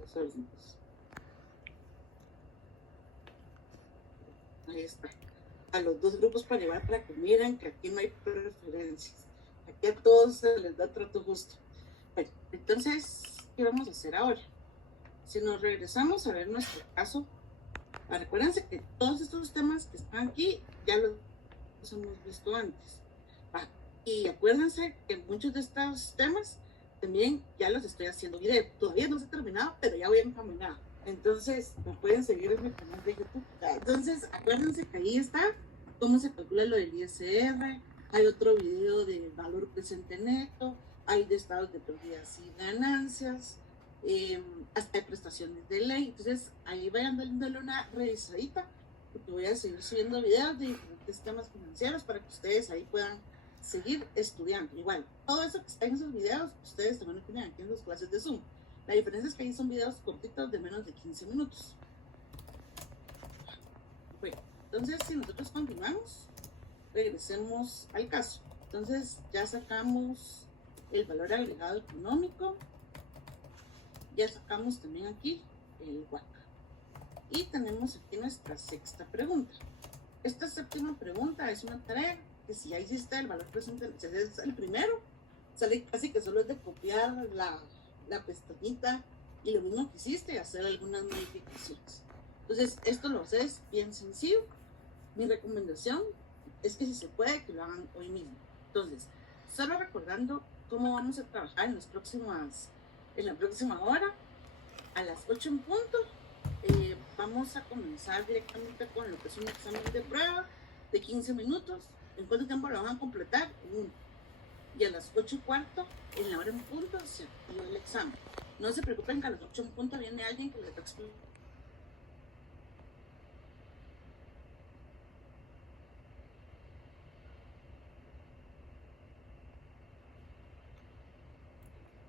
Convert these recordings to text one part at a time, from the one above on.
las órdenes. Ahí está. A los dos grupos para llevar para que miren que aquí no hay preferencias. Aquí a todos se les da trato justo. Bueno, entonces, ¿qué vamos a hacer ahora? Si nos regresamos a ver nuestro caso, recuérdense que todos estos temas que están aquí ya los hemos visto antes. Y acuérdense que muchos de estos temas también ya los estoy haciendo video. Todavía no se ha terminado, pero ya voy encaminado. Entonces, me pueden seguir en mi canal de YouTube. Entonces, acuérdense que ahí está cómo se calcula lo del ISR. Hay otro video de valor presente neto. Hay de estados de pérdidas y ganancias. Hasta de prestaciones de ley. Entonces, ahí vayan dándole una revisadita, porque voy a seguir subiendo videos de diferentes temas financieros para que ustedes ahí puedan seguir estudiando. Igual, todo eso que está en esos videos, ustedes también lo tienen aquí en sus clases de Zoom. La diferencia es que ahí son videos cortitos de menos de 15 minutos. Bueno, entonces si nosotros continuamos, regresemos al caso. Entonces ya sacamos el valor agregado económico, ya sacamos también aquí el WACC. Y tenemos aquí nuestra sexta pregunta. Esta séptima pregunta es una tarea que si ya hiciste el valor presente, si es el primero, sale casi que solo es de copiar la pestañita y lo mismo que hiciste, hacer algunas modificaciones. Entonces, esto lo haces bien sencillo. Mi recomendación es que si se puede, que lo hagan hoy mismo. Entonces, solo recordando cómo vamos a trabajar en la próxima hora, a las 8 en punto, vamos a comenzar directamente con lo que es un examen de prueba de 15 minutos. ¿En cuánto tiempo lo van a completar? En 1. Y a las 8:15, en la hora en punto, se activa el examen. No se preocupen que a las 8 en punto viene alguien que les va a explicar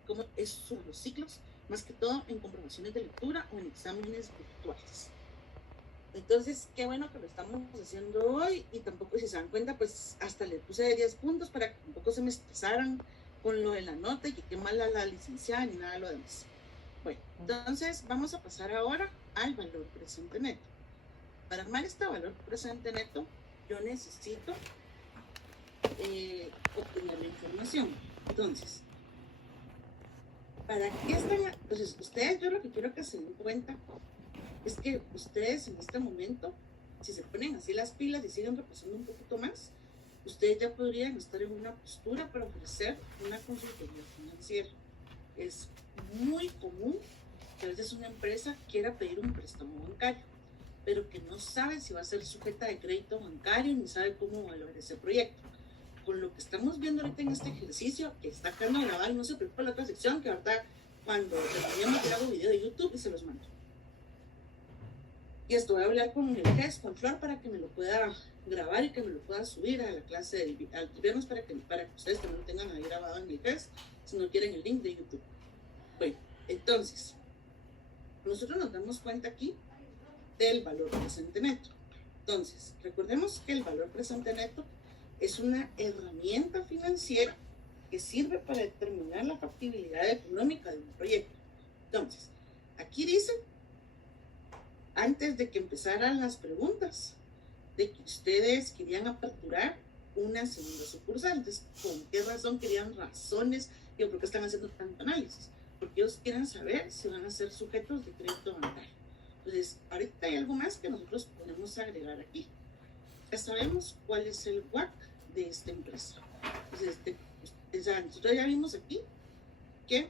cómo es sobre los ciclos, más que todo en comprobaciones de lectura o en exámenes virtuales. Entonces, qué bueno que lo estamos haciendo hoy, y tampoco, si se dan cuenta, pues hasta le puse 10 puntos para que tampoco se me estresaran con lo de la nota y que qué mala la licenciada ni nada de lo demás. Bueno, entonces vamos a pasar ahora al valor presente neto. Para armar este valor presente neto, yo necesito obtener la información. Entonces, ¿para qué están? Entonces, ustedes, yo lo que quiero que se den cuenta es que ustedes en este momento, si se ponen así las pilas y siguen repasando un poquito más, ustedes ya podrían estar en una postura para ofrecer una consultoría financiera. Es muy común que a veces una empresa quiera pedir un préstamo bancario, pero que no sabe si va a ser sujeta de crédito bancario ni sabe cómo evaluar ese proyecto. Con lo que estamos viendo ahorita en este ejercicio, que está quedando grabado, no se preocupe la otra sección, que ahorita cuando terminemos yo hago video de YouTube y se los mando. Y esto voy a hablar con el GES, con Flor, para que me lo pueda grabar y que me lo pueda subir a la clase del viernes para que ustedes también lo tengan ahí grabado en el GES, si no quieren el link de YouTube. Bueno, entonces, nosotros nos damos cuenta aquí del valor presente neto. Entonces, recordemos que el valor presente neto es una herramienta financiera que sirve para determinar la factibilidad económica de un proyecto. Entonces, aquí dice, antes de que empezaran las preguntas, de que ustedes querían aperturar una segunda sucursal. Entonces, ¿con qué razón querían razones? ¿Y por qué están haciendo tanto análisis? Porque ellos quieren saber si van a ser sujetos de crédito bancario. Entonces, ahorita hay algo más que nosotros podemos agregar aquí. Ya sabemos cuál es el WACC de esta empresa. Entonces, nosotros ya vimos aquí que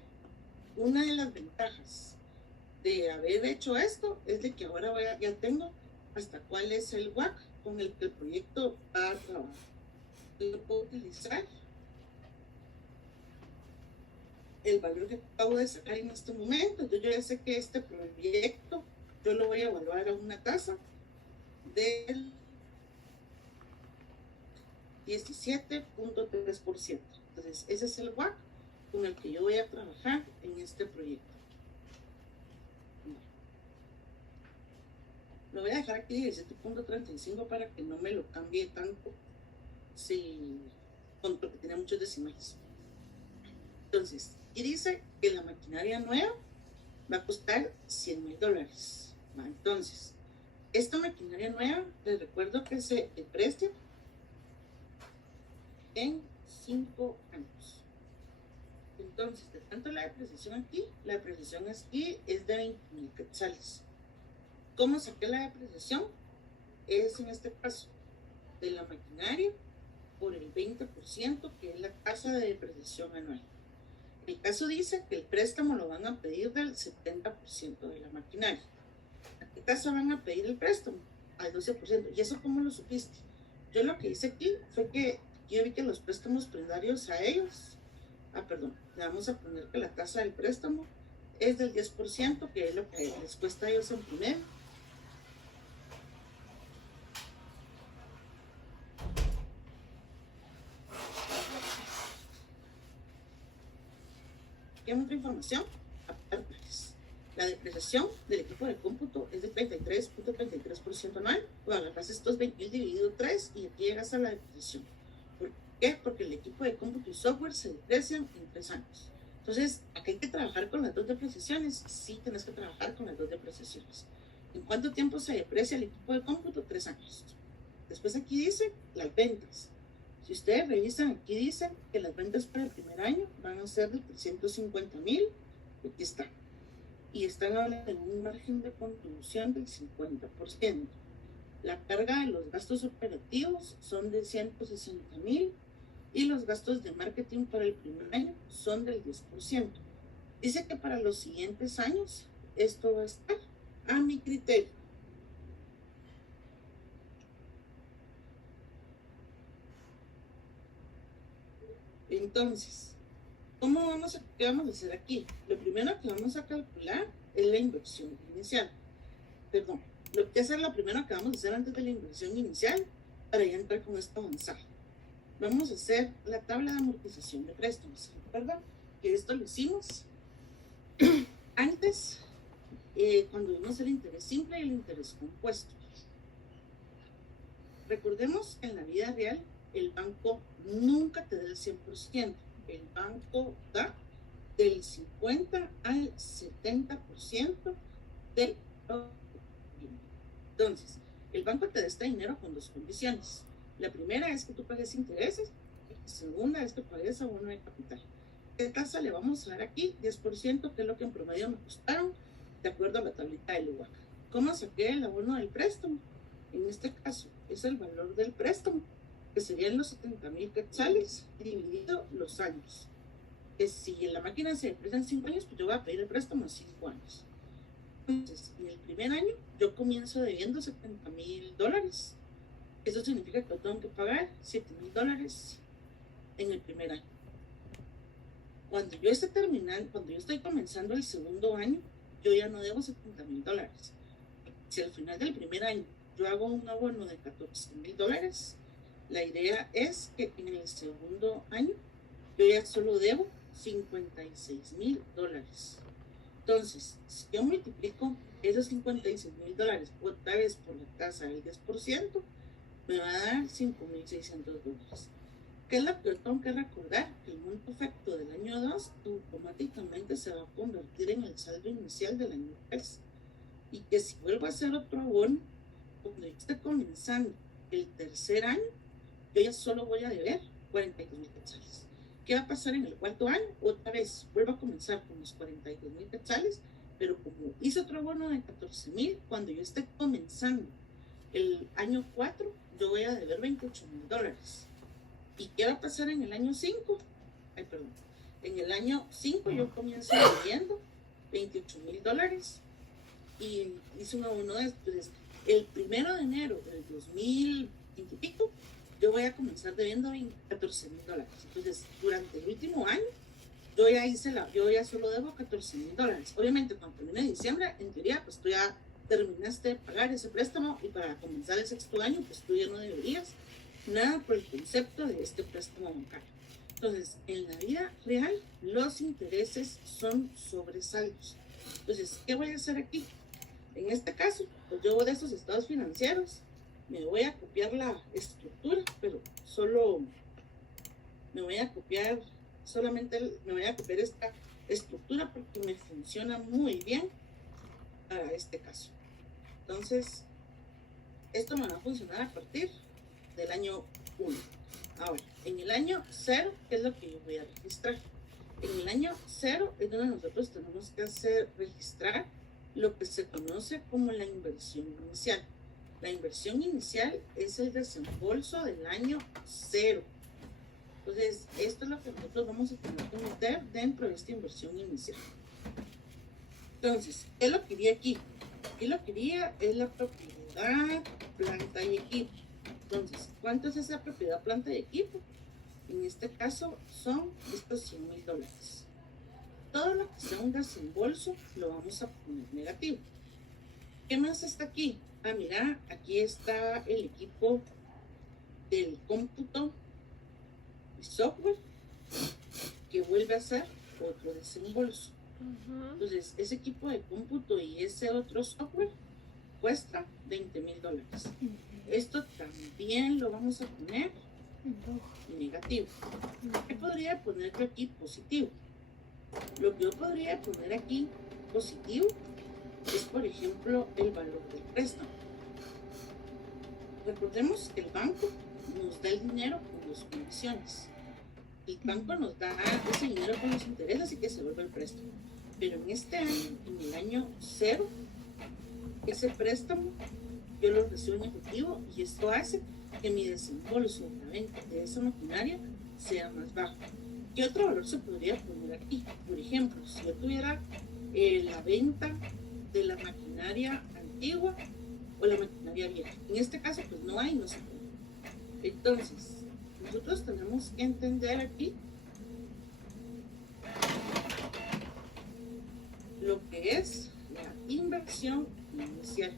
una de las ventajas de haber hecho esto es de que ahora ya tengo hasta cuál es el WACC con el que el proyecto va a trabajar. Yo puedo utilizar el valor que acabo de sacar en este momento. Yo ya sé que este proyecto yo lo voy a evaluar a una tasa del 17.3%. Entonces, ese es el WACC con el que yo voy a trabajar en este proyecto. Lo voy a dejar aquí 17.35 para que no me lo cambie tanto, porque tiene muchos decimales. Entonces, y dice que la maquinaria nueva va a costar $100,000. Entonces, esta maquinaria nueva, les recuerdo que se deprecia en 5 años. Entonces, de tanto la depreciación aquí, la depreciación aquí es de 20,000 quetzales. ¿Cómo saqué la depreciación? Es en este caso de la maquinaria por el 20%, que es la tasa de depreciación anual. El caso dice que el préstamo lo van a pedir del 70% de la maquinaria. ¿A qué tasa van a pedir el préstamo? Al 12%. ¿Y eso cómo lo supiste? Yo lo que hice aquí fue que yo vi que los préstamos prendarios a ellos, le vamos a poner que la tasa del préstamo es del 10%, que es lo que les cuesta a ellos en promedio. ¿Qué otra información? La depreciación del equipo de cómputo es de 33.33% anual. O agarras estos 20,000 dividido 3 y aquí llegas a la depreciación. ¿Por qué? Porque el equipo de cómputo y software se deprecian en 3 años. Entonces, aquí hay que trabajar con las dos depreciaciones. Sí, tenés que trabajar con las dos depreciaciones. ¿En cuánto tiempo se deprecia el equipo de cómputo? 3 años. Después aquí dice las ventas. Si ustedes revisan, aquí dice que las ventas para el primer año van a ser de 350,000. Aquí está. Y están hablando de un margen de contribución del 50%. La carga de los gastos operativos son de 160,000 y los gastos de marketing para el primer año son del 10%. Dice que para los siguientes años esto va a estar a mi criterio. Entonces, ¿qué vamos a hacer aquí? Lo primero que vamos a calcular es la inversión inicial. Perdón, lo que es lo primero que vamos a hacer antes de la inversión inicial para ya entrar con esto avanzado. Vamos a hacer la tabla de amortización de préstamos. ¿Recuerdan que esto lo hicimos antes cuando vimos el interés simple y el interés compuesto? Recordemos que en la vida real el banco nunca te da el 100%. El banco da del 50 al 70% del... Entonces, el banco te da este dinero con dos condiciones. La primera es que tú pagues intereses y la segunda es que pagues abono de capital. ¿Qué tasa le vamos a dar aquí? 10%, que es lo que en promedio me costaron de acuerdo a la tablita de Lubac. ¿Cómo saqué el abono del préstamo? En este caso es el valor del préstamo, que serían los 70,000 quetzales dividido los años. Si la máquina se deprecia en 5 años, pues yo voy a pedir el préstamo en 5 años. Entonces, en el primer año yo comienzo debiendo $70,000. Eso significa que tengo que pagar $7,000 en el primer año. Cuando yo estoy comenzando el segundo año, yo ya no debo $70,000. Si al final del primer año yo hago un abono de $14,000, la idea es que en el segundo año yo ya solo debo $56,000. Entonces, si yo multiplico esos $56,000 otra vez por la tasa del 10%, me va a dar $5,600. ¿Qué es lo que tengo que recordar? Que el monto efecto del año 2 automáticamente se va a convertir en el saldo inicial del año 3. Y que si vuelvo a hacer otro abono, cuando yo esté comenzando el tercer año, yo ya solo voy a deber 42,000 quetzales. ¿Qué va a pasar en el cuarto año? Otra vez, vuelvo a comenzar con los 42,000 quetzales, pero como hice otro abono de 14,000, cuando yo esté comenzando el año 4, yo voy a deber $28,000. ¿Y qué va a pasar en el año 5? En el año 5 yo comienzo debiendo $28,000 y hice un abono de el 1 de enero del 2020 y pico, yo voy a comenzar debiendo $14,000. Entonces, durante el último año, yo ya solo debo $14,000. Obviamente, cuando termine diciembre, en teoría, pues tú ya terminaste de pagar ese préstamo y para comenzar el sexto año, pues tú ya no deberías nada por el concepto de este préstamo bancario. Entonces, en la vida real, los intereses son sobresaldos. Entonces, ¿qué voy a hacer aquí? En este caso, pues yo de esos estados financieros me voy a copiar la estructura, pero solo me voy a copiar esta estructura porque me funciona muy bien para este caso. Entonces, esto me va a funcionar a partir del año 1. Ahora, en el año 0, ¿qué es lo que yo voy a registrar? En el año 0 es donde nosotros tenemos que registrar lo que se conoce como la inversión inicial. La inversión inicial es el desembolso del año 0. Entonces, esto es lo que nosotros vamos a tener que meter dentro de esta inversión inicial. Entonces, ¿qué es lo que iría aquí? Aquí lo que iría es la propiedad, planta y equipo. Entonces, ¿cuánto es esa propiedad, planta y equipo? En este caso son estos $100,000. Todo lo que sea un desembolso lo vamos a poner negativo. ¿Qué más está aquí? Ah, mira, aquí está el equipo del cómputo y software que vuelve a ser otro desembolso. Entonces, ese equipo de cómputo y ese otro software cuesta $20,000. Esto también lo vamos a poner negativo. ¿Qué podría poner yo aquí positivo? Lo que yo podría poner aquí positivo es, por ejemplo, el valor del préstamo. Recordemos que el banco nos da el dinero con las condiciones. El banco nos da ese dinero con los intereses y que se vuelve el préstamo. Pero en este año, en el año 0, ese préstamo yo lo recibo en efectivo y esto hace que mi desembolso en la venta de esa maquinaria sea más bajo. ¿Qué otro valor se podría poner aquí? Por ejemplo, si yo tuviera la venta de la maquinaria antigua o la maquinaria vieja. En este caso, pues no hay, no se puede. Entonces, nosotros tenemos que entender aquí lo que es la inversión inicial.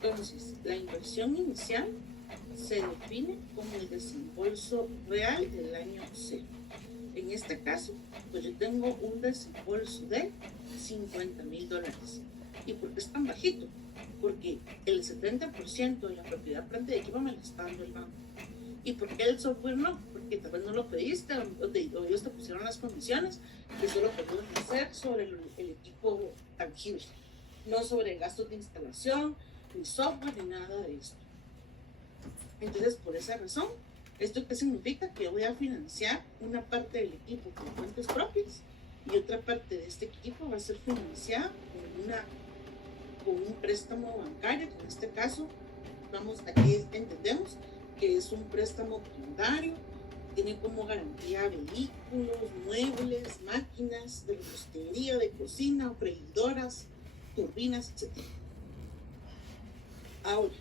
Entonces, la inversión inicial se define como el desembolso real del año 0. En este caso, pues yo tengo un desembolso de $50,000. ¿Y por qué es tan bajito? Porque el 70% de la propiedad, planta y equipo me lo está dando el banco. ¿Y por qué el software no? Porque tal vez no lo pediste o ellos te pusieron las condiciones que solo podemos hacer sobre el equipo tangible, no sobre gastos de instalación, ni software, ni nada de esto. Entonces, por esa razón, ¿esto qué significa? Que voy a financiar una parte del equipo con fuentes propias y otra parte de este equipo va a ser financiada con un préstamo bancario, que en este caso, aquí entendemos que es un préstamo primario, tiene como garantía vehículos, muebles, máquinas de repostería, de cocina, freidoras, turbinas, etc. Ahora,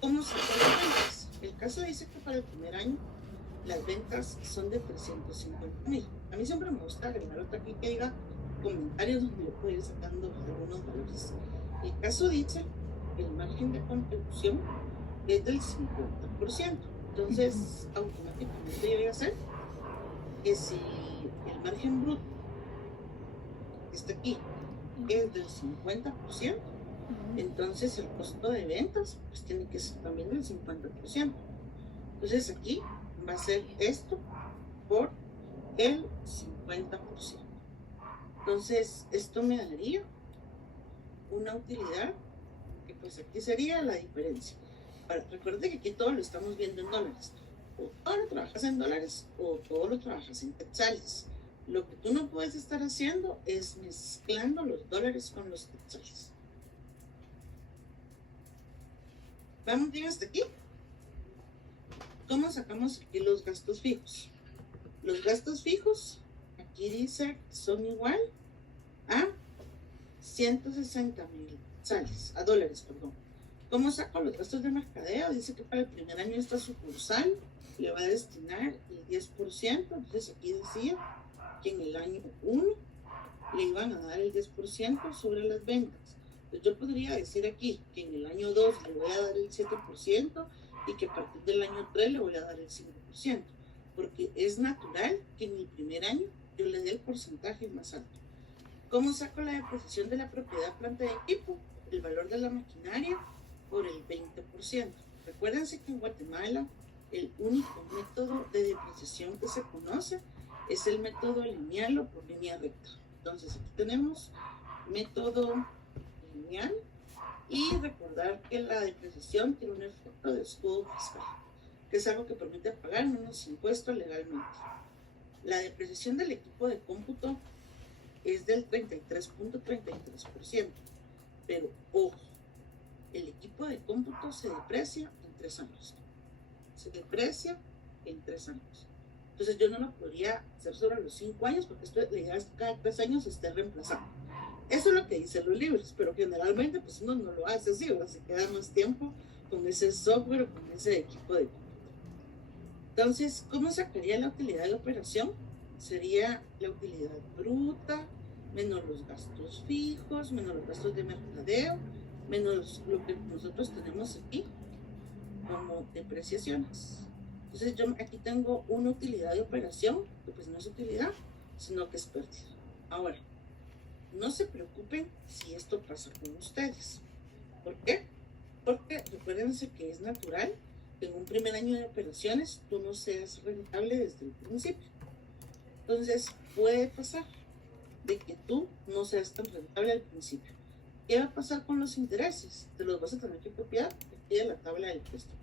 ¿cómo se hacen las ventas? El caso dice que para el primer año las ventas son de 350,000. A mí siempre me gusta agregar otra aquí que diga comentarios donde yo puedo ir sacando algunos valores. El caso dice que el margen de contribución es del 50%. Entonces, automáticamente yo voy a hacer que si el margen bruto que está aquí es del 50%, entonces el costo de ventas pues tiene que ser también del 50%. Entonces aquí va a ser esto por el 50%. Entonces esto me daría una utilidad que pues aquí sería la diferencia. Ahora, recuerde que aquí todo lo estamos viendo en dólares. O todo lo trabajas en dólares o todo lo trabajas en quetzales. Lo que tú no puedes estar haciendo es mezclando los dólares con los quetzales. ¿Vamos bien hasta aquí? ¿Cómo sacamos aquí los gastos fijos? Los gastos fijos, aquí dice, son igual a 160,000 dólares, perdón. ¿Cómo saco los gastos de mercadeo? Dice que para el primer año esta sucursal le va a destinar el 10%, entonces aquí decía que en el año 1 le iban a dar el 10% sobre las ventas. Entonces yo podría decir aquí que en el año 2 le voy a dar el 7% y que a partir del año 3 le voy a dar el 5%, porque es natural que en el primer año yo le dé el porcentaje más alto. ¿Cómo saco la depreciación de la propiedad, planta y equipo? El valor de la maquinaria por el 20%. Recuérdense que en Guatemala el único método de depreciación que se conoce es el método lineal o por línea recta. Entonces, aquí tenemos método lineal y recordar que la depreciación tiene un efecto de escudo fiscal, que es algo que permite pagar menos impuestos legalmente. La depreciación del equipo de cómputo es del 33.33%, pero ojo, el equipo de cómputo se deprecia en 3 años. Se deprecia en 3 años. Entonces yo no lo podría hacer sobre los 5 años porque esto, la idea es que cada 3 años se esté reemplazando. Eso es lo que dicen los libros, pero generalmente pues uno no lo hace así, ¿verdad? Se queda más tiempo con ese software o con ese equipo de cómputo. Entonces, ¿cómo sacaría la utilidad de operación? Sería la utilidad bruta, menos los gastos fijos, menos los gastos de mercadeo, menos lo que nosotros tenemos aquí como depreciaciones. Entonces yo aquí tengo una utilidad de operación, que pues no es utilidad, sino que es pérdida. Ahora, no se preocupen si esto pasa con ustedes. ¿Por qué? Porque recuérdense que es natural que en un primer año de operaciones tú no seas rentable desde el principio. Entonces puede pasar de que tú no seas tan rentable al principio. ¿Qué va a pasar con los intereses? Te los vas a tener que copiar aquí de la tabla del préstamo.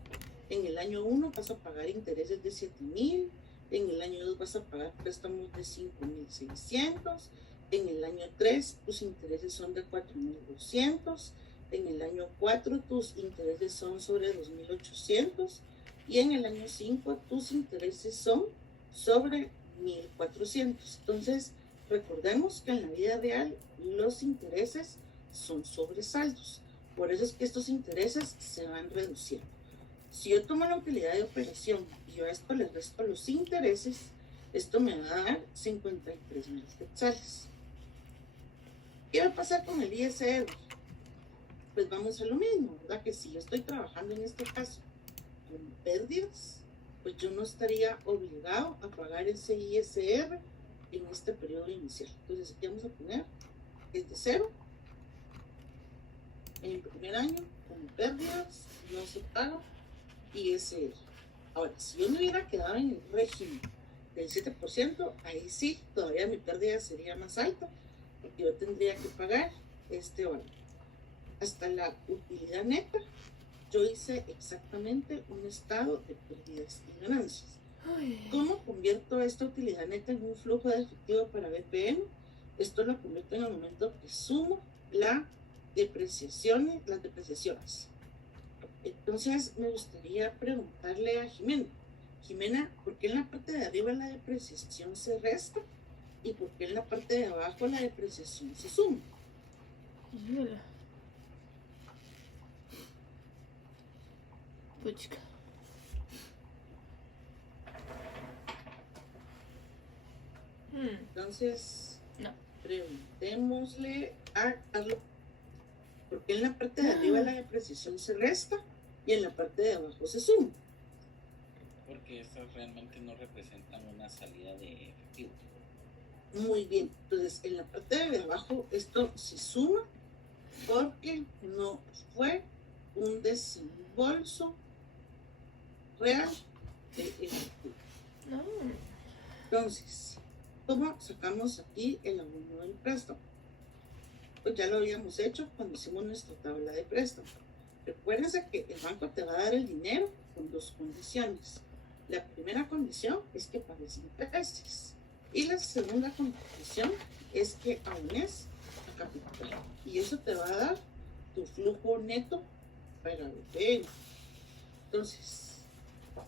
En el año 1 vas a pagar intereses de 7,000, en el año 2 vas a pagar préstamos de 5,600, en el año 3 tus intereses son de 4,200, en el año 4 tus intereses son sobre 2,800 y en el año 5 tus intereses son sobre 1,400. Entonces, recordemos que en la vida real los intereses son sobresaldos. Por eso es que estos intereses se van reduciendo. Si yo tomo la utilidad de operación y yo a esto le resto los intereses, esto me va a dar 53,000 quetzales. ¿Qué va a pasar con el ISR? Pues vamos a lo mismo, ¿verdad? Que si yo estoy trabajando en este caso con pérdidas, pues yo no estaría obligado a pagar ese ISR en este periodo inicial. Entonces aquí vamos a poner es de 0 en el primer año, como pérdidas, no se paga ISR. Ahora, si yo me hubiera quedado en el régimen del 7%, ahí sí, todavía mi pérdida sería más alta, porque yo tendría que pagar este valor. Hasta la utilidad neta, yo hice exactamente un estado de pérdidas y ganancias. ¿Cómo convierto esta utilidad neta en un flujo de efectivo para BPM? Esto lo convierto en el momento que sumo las depreciaciones. Entonces me gustaría preguntarle a Jimena, ¿por qué en la parte de arriba la depreciación se resta y por qué en la parte de abajo la depreciación se suma? Puchica. Entonces, No. preguntémosle a Carlos, ¿por qué en la parte de arriba la depreciación se resta y en la parte de abajo se suma? Porque estas realmente no representan una salida de efectivo. Muy bien, entonces en la parte de abajo esto se suma porque no fue un desembolso real de efectivo. No. Entonces, ¿cómo sacamos aquí el abono del préstamo? Pues ya lo habíamos hecho cuando hicimos nuestra tabla de préstamo. Recuérdense que el banco te va a dar el dinero con 2 condiciones. La primera condición es que pagues intereses. Y la segunda condición es que abones a capital. Y eso te va a dar tu flujo neto para el BPM. Entonces,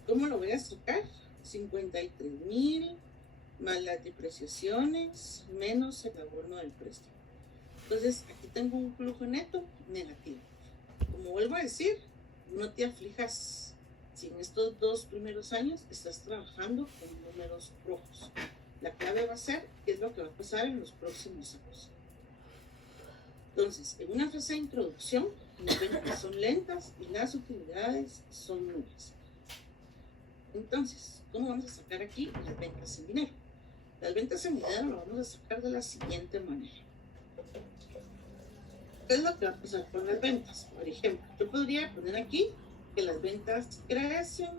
¿cómo lo voy a sacar? 53,000 más las depreciaciones menos el abono del préstamo. Entonces, aquí tengo un flujo neto negativo. Como vuelvo a decir, no te aflijas si en estos 2 primeros años estás trabajando con números rojos. La clave va a ser qué es lo que va a pasar en los próximos años. Entonces, en una fase de introducción, las ventas son lentas y las utilidades son nulas. Entonces, ¿cómo vamos a sacar aquí las ventas en dinero? Las ventas en dinero lo vamos a sacar de la siguiente manera. ¿Qué es lo que va a pasar con las ventas? Por ejemplo, yo podría poner aquí que las ventas crecen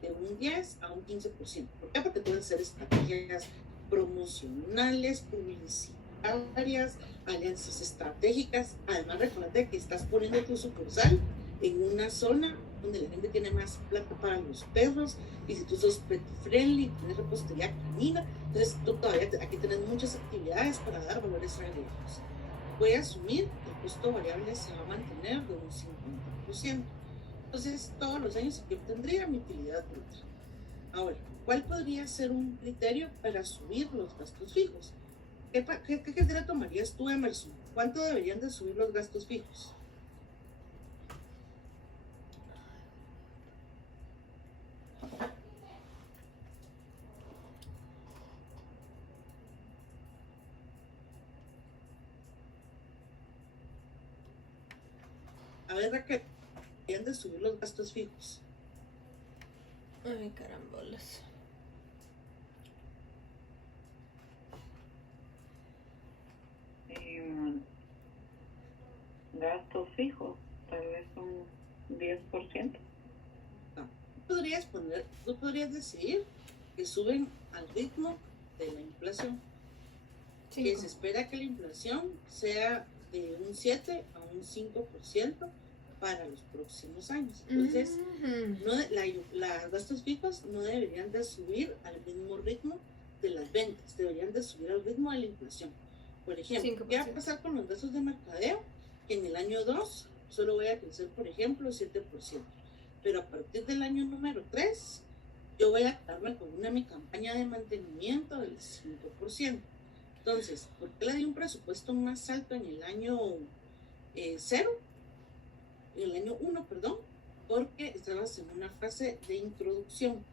de un 10 a un 15%. ¿Por qué? Porque pueden ser estrategias promocionales, publicitarias, alianzas estratégicas. Además, recuerda que estás poniendo tu sucursal en una zona donde la gente tiene más plata para los perros, y si tú sos pet friendly, tienes repostería canina, entonces tú todavía aquí tienes muchas actividades para dar valores agregados. Voy a asumir que el costo variable se va a mantener de un 50%. Entonces, todos los años yo obtendría mi utilidad bruta. Ahora, ¿cuál podría ser un criterio para subir los gastos fijos? ¿Qué criterio tomarías tú, Emerson? ¿Cuánto deberían de subir los gastos fijos? A ver, Raquel, deberían de subir los gastos fijos. Ay, carambolas. Gastos fijos, tal vez un 10%. No, tú podrías decidir que suben al ritmo de la inflación. Que se espera que la inflación sea de un 7 a un 5% para los próximos años. Entonces, los gastos fijos no deberían de subir al mismo ritmo de las ventas, deberían de subir al ritmo de la inflación. Por ejemplo, 5%. ¿Qué va a pasar con los gastos de mercadeo? Que en el año 2 solo voy a crecer, por ejemplo, 7%. Pero a partir del año número 3, yo voy a quedarme con mi campaña de mantenimiento del 5%. Entonces, ¿por qué le di un presupuesto más alto en el año 0? En el año 1, perdón, porque estabas en una fase de introducción.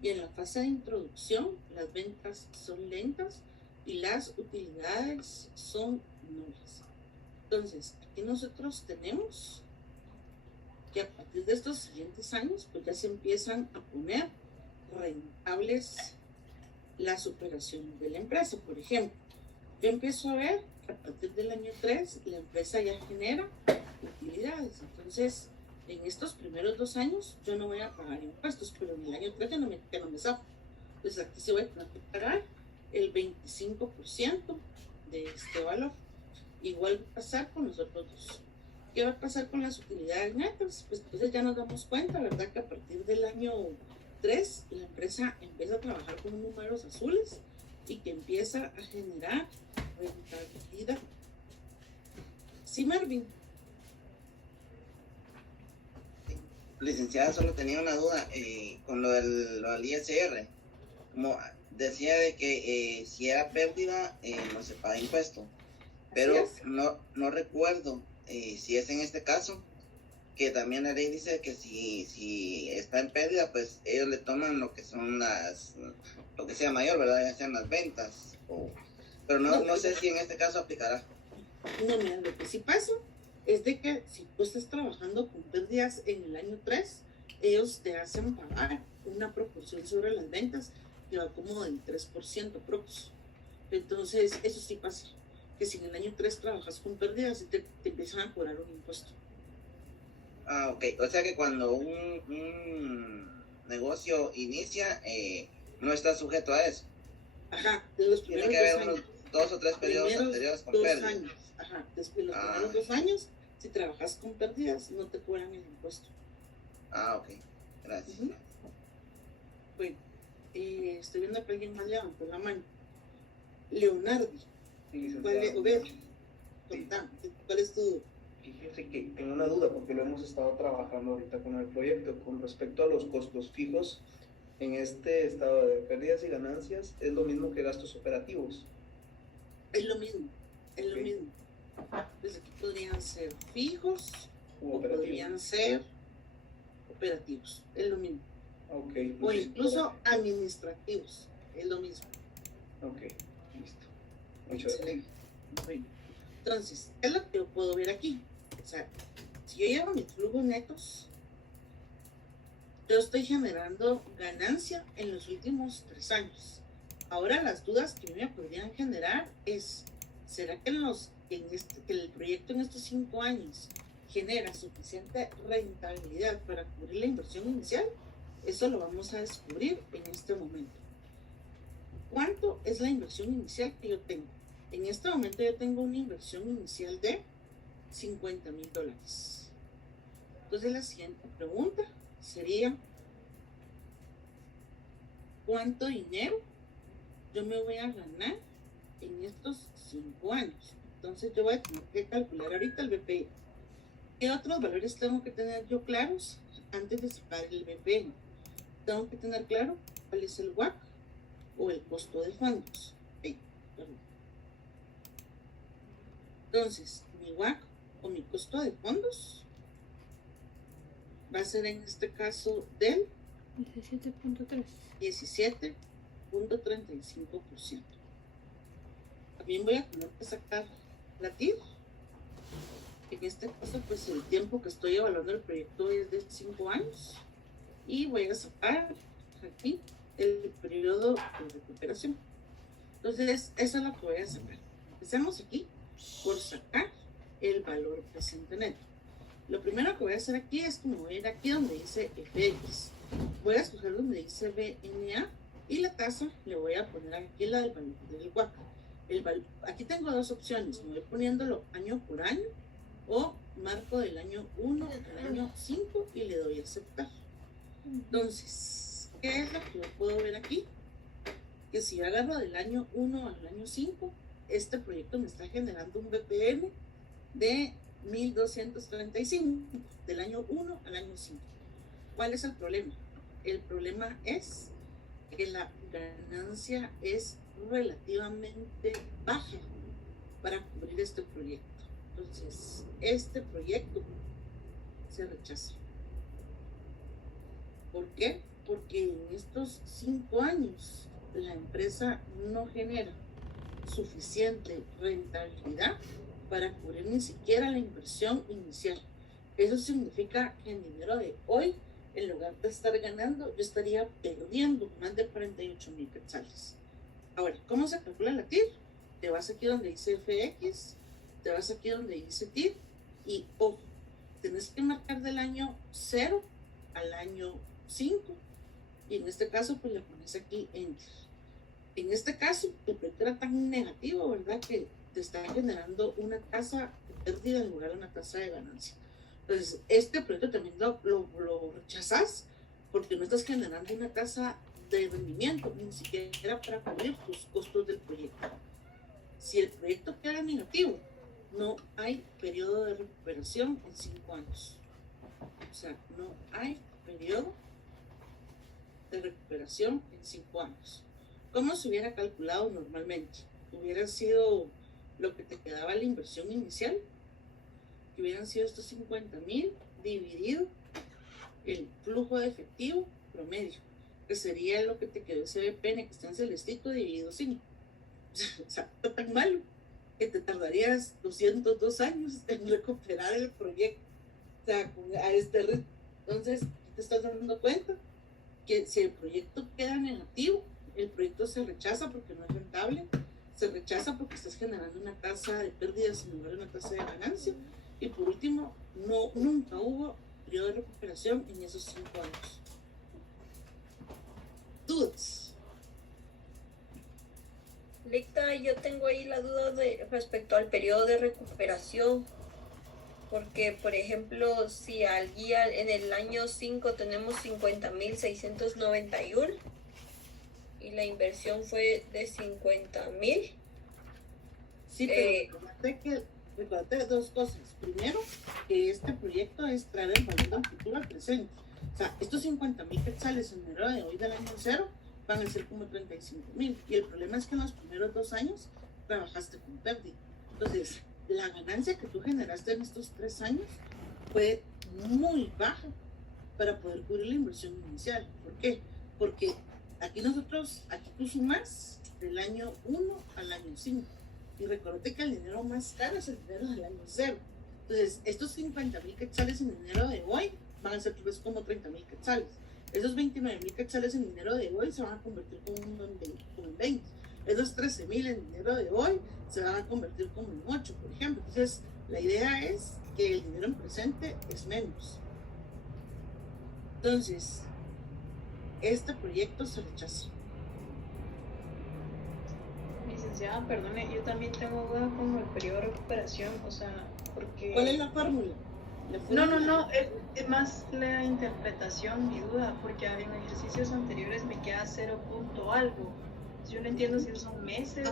Y en la fase de introducción, las ventas son lentas y las utilidades son nulas. Entonces, aquí nosotros tenemos que a partir de estos siguientes años, pues ya se empiezan a poner rentables las operaciones de la empresa. Por ejemplo, yo empiezo a ver que a partir del año 3 la empresa ya genera utilidades. Entonces, en estos primeros 2 años yo no voy a pagar impuestos, pero en el año 3 ya no me zafo. Entonces aquí se voy a tener que pagar el 25% de este valor. Igual va a pasar con los otros dos. ¿Qué va a pasar con las utilidades netas? Pues entonces ya nos damos cuenta, ¿verdad? Que a partir del año 3 la empresa empieza a trabajar con números azules y que empieza a generar rentabilidad. Sí, Marvin. Licenciada, solo tenía una duda con lo del ISR. Como decía de que si era pérdida no se paga impuesto, pero no recuerdo si es en este caso, que también la ley dice que si está en pérdida, pues ellos le toman lo que son lo que sea mayor, ¿verdad? Ya sean las ventas, pero no sé si en este caso aplicará. No, mira, lo que sí pasa es de que si tú estás trabajando con pérdidas en el año 3, ellos te hacen pagar una proporción sobre las ventas que va como del 3% prox. Entonces, eso sí pasa, que si en el año 3 trabajas con pérdidas, te empiezan a cobrar un impuesto. Ah, ok. O sea que cuando un negocio inicia, no está sujeto a eso. Ajá, de los primeros tiene que haber 2 años. 2 o 3 periodos anteriores con pérdidas. 2 años. Ajá, después de los primeros 2 años, si trabajas con pérdidas, no te cobran el impuesto. Ah, ok. Gracias. Bueno, estoy viendo que alguien más levantó la mano. Leonardi. Sí, ¿Cuál es tu duda? Fíjense que tengo una duda porque lo hemos estado trabajando ahorita con el proyecto con respecto a los costos fijos en este estado de pérdidas y ganancias. ¿Es lo mismo que gastos operativos? Es lo mismo, lo mismo. Pues aquí podrían ser fijos o podrían ser operativos, es lo mismo. Okay, o incluso administrativos, es lo mismo. Ok, listo. Muchas gracias. Bueno, entonces, es lo que yo puedo ver aquí. O sea, si yo llevo mis flujos netos, yo estoy generando ganancia en los últimos 3 años. Ahora las dudas que me podrían generar es, ¿será que que el proyecto en estos 5 años genera suficiente rentabilidad para cubrir la inversión inicial? Eso lo vamos a descubrir en este momento. ¿Cuánto es la inversión inicial que yo tengo? En este momento yo tengo una inversión inicial de $50,000. Entonces la siguiente pregunta sería, ¿cuánto dinero yo me voy a ganar en estos 5 años? Entonces yo voy a tener que calcular ahorita el BPI. ¿Qué otros valores tengo que tener yo claros antes de sacar el BPI? Tengo que tener claro cuál es el WACC o el costo de fondos. Entonces, mi WACC o mi costo de fondos va a ser en este caso del 17.3. 17.35%. También voy a tener que sacar la TIR. En este caso, pues el tiempo que estoy evaluando el proyecto es de 5 años. Y voy a sacar aquí el periodo de recuperación. Entonces, eso es lo que voy a sacar. Empecemos aquí por sacar el valor presente neto. Lo primero que voy a hacer aquí es que me voy a ir aquí donde dice FX. Voy a escoger donde dice BNA y la tasa le voy a poner aquí la del valor del WACC. Aquí tengo dos opciones. Me voy poniéndolo año por año o marco del año 1 al año 5 y le doy a aceptar. Entonces, ¿qué es lo que yo puedo ver aquí? Que si yo agarro del año 1 al año 5, este proyecto me está generando un BPM de 1.235 del año 1 al año 5. ¿Cuál es el problema? El problema es que la ganancia es relativamente baja para cubrir este proyecto. Entonces, este proyecto se rechaza. ¿Por qué? Porque en estos 5 años la empresa no genera suficiente rentabilidad para cubrir ni siquiera la inversión inicial. Eso significa que en dinero de hoy, en lugar de estar ganando, yo estaría perdiendo más de 48,000 quetzales. Ahora, ¿cómo se calcula la TIR? Te vas aquí donde dice FX, te vas aquí donde dice TIR y ojo, tenés que marcar del año 0 al año 5 y en este caso pues le pones aquí Enter. En este caso el proyecto era tan negativo, ¿verdad? Que te está generando una tasa de pérdida en lugar de una tasa de ganancia. Entonces, este proyecto también lo rechazas porque no estás generando una tasa de rendimiento, ni siquiera para cubrir tus costos del proyecto. Si el proyecto queda negativo, no hay periodo de recuperación en 5 años. O sea, no hay periodo de recuperación en 5 años. ¿Cómo se hubiera calculado normalmente? Hubiera sido lo que te quedaba la inversión inicial, que hubieran sido estos 50,000 dividido el flujo de efectivo promedio, que sería lo que te quedó ese BPN que está en celestito dividido 5. O sea, está tan malo que te tardarías 202 años en recuperar el proyecto. O sea, a este ritmo. Entonces, te estás dando cuenta que si el proyecto queda negativo, el proyecto se rechaza porque no es rentable, se rechaza porque estás generando una tasa de pérdidas en lugar de una tasa de ganancia, y por último, nunca hubo periodo de recuperación en esos 5 años. ¿Dudas? Licta, yo tengo ahí la duda respecto al periodo de recuperación, porque por ejemplo, si al guía en el año 5 tenemos 50,691 y la inversión fue de 50,000. Sí, pero recuérdate dos cosas. Primero, que este proyecto es traer el valor del futuro al presente. O sea, estos 50,000 quetzales en enero de hoy del año 0 van a ser como 35,000. Y el problema es que en los primeros 2 años trabajaste con pérdida. Entonces, la ganancia que tú generaste en estos 3 años fue muy baja para poder cubrir la inversión inicial. ¿Por qué? Porque aquí tú sumas del año 1 al año 5. Y recuerde que el dinero más caro es el dinero del año 0. Entonces, estos 50,000 quetzales en dinero de hoy van a ser tal vez como 30,000 quetzales. Esos 29,000 quetzales en dinero de hoy se van a convertir como en 20. Esos 13,000 en dinero de hoy se van a convertir como en 8, por ejemplo. Entonces, la idea es que el dinero en presente es menos. Entonces, este proyecto se rechaza. Licenciada, perdone, yo también tengo duda con el periodo de recuperación, o sea, porque... ¿Cuál es la fórmula? No, es más la interpretación, mi duda, porque en ejercicios anteriores me queda 0 punto algo. Yo no entiendo si son meses.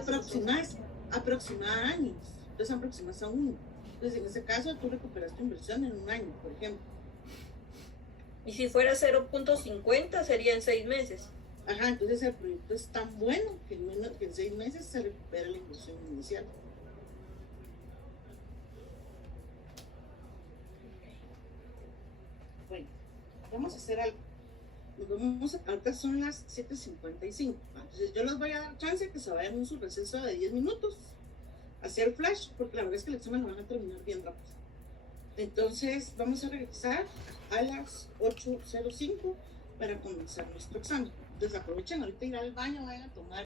Aproximar años. Entonces aproximas a uno. Entonces en ese caso tú recuperas tu inversión en un año, por ejemplo. Y si fuera 0.50 serían 6 meses. Ajá, entonces el proyecto es tan bueno que en 6 meses se recupera la inversión inicial. Bueno, vamos a hacer algo. Ahorita son las 7:55. Entonces yo les voy a dar chance que se vayan en su receso de 10 minutos a hacer flash, porque la verdad es que el examen lo van a terminar bien rápido. Entonces vamos a regresar a las 8:05 para comenzar nuestro examen. Entonces aprovechen ahorita ir al baño, vayan a tomar